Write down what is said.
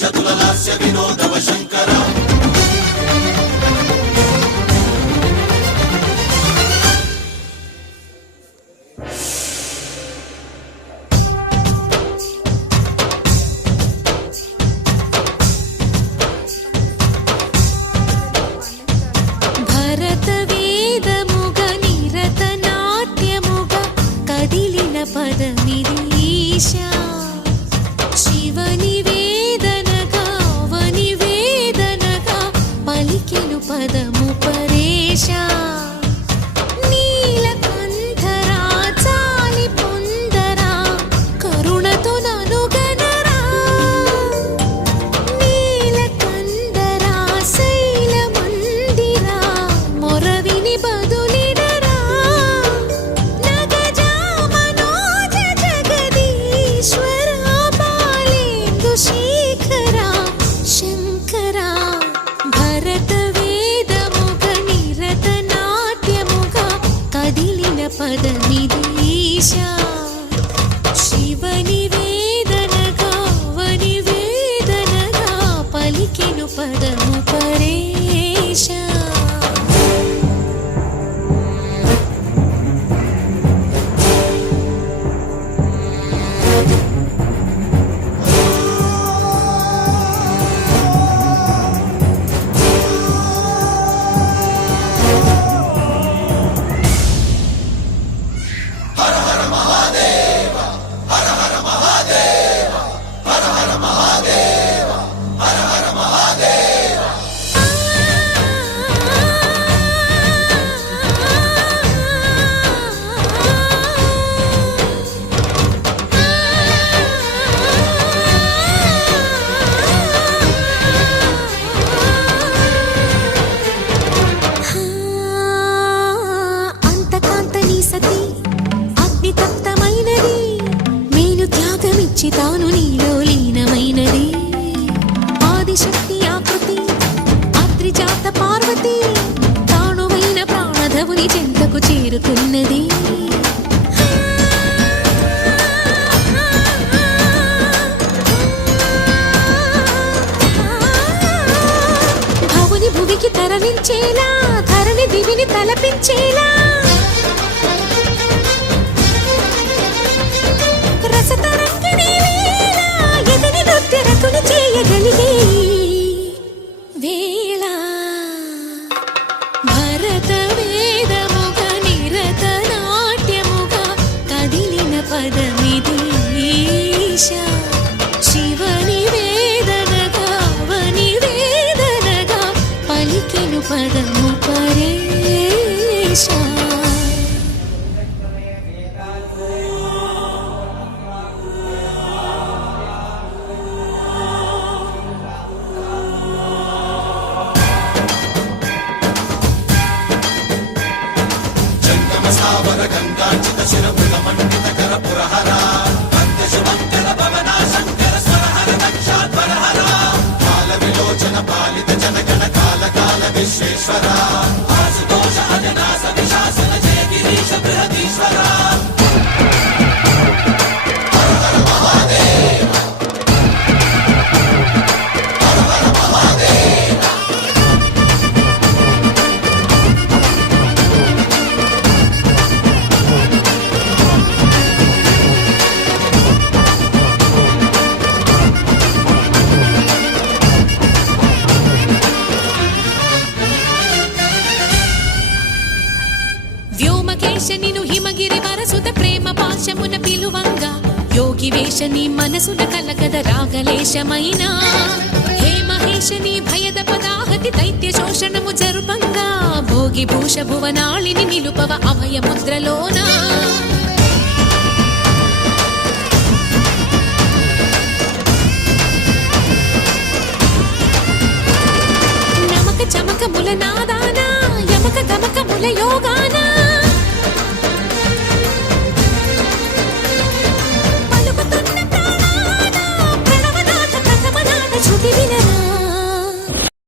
చతుల లాస్య వినోదవ శంకర తాను నీలో లీనమైనది ఆదిశక్తి ఆకృతి అద్రిజాత పార్వతి తానువైన ప్రాణధవుని చెంతకు చేరుతున్నది భవుని భువికి తరలించేలా ధరణి దివిని తలపించేలా చేయగలిగే వేళ భరత వేదముగ నిరత నాట్యముగ కదిలిన పదమిది ఈశా శివని వేదనగా వని వేదనగా పలికెను పదము పరేశా గంగాచిత శిరముల మండిత కర పురహర అంత్యశుభంకర భవనా శంకర స్వరహర దక్షాధ్వరహర కాల విలోచన పాలిత జనగణ కాల కాల విశ్వేశ్వర ఆశుతోష అజనాశ విశాసన జయ గిరీశ బృహదీశ్వర హర హర మహాదేవ హర హర మహాదేవ నిను హిమగిరి వరసుత ప్రేమ పాశమున పిలువంగా యోగి వేషని మనసున కలకద రాగలేశమైనా హే మహేశని భయద పదాహతి దైత్య శోషణము జరుపంగా భోగి భూష భువనాళిని నిలుపవ అభయ ముద్రలోన నమక చమక ముల నాదాన యమక గమక ముల యోగాన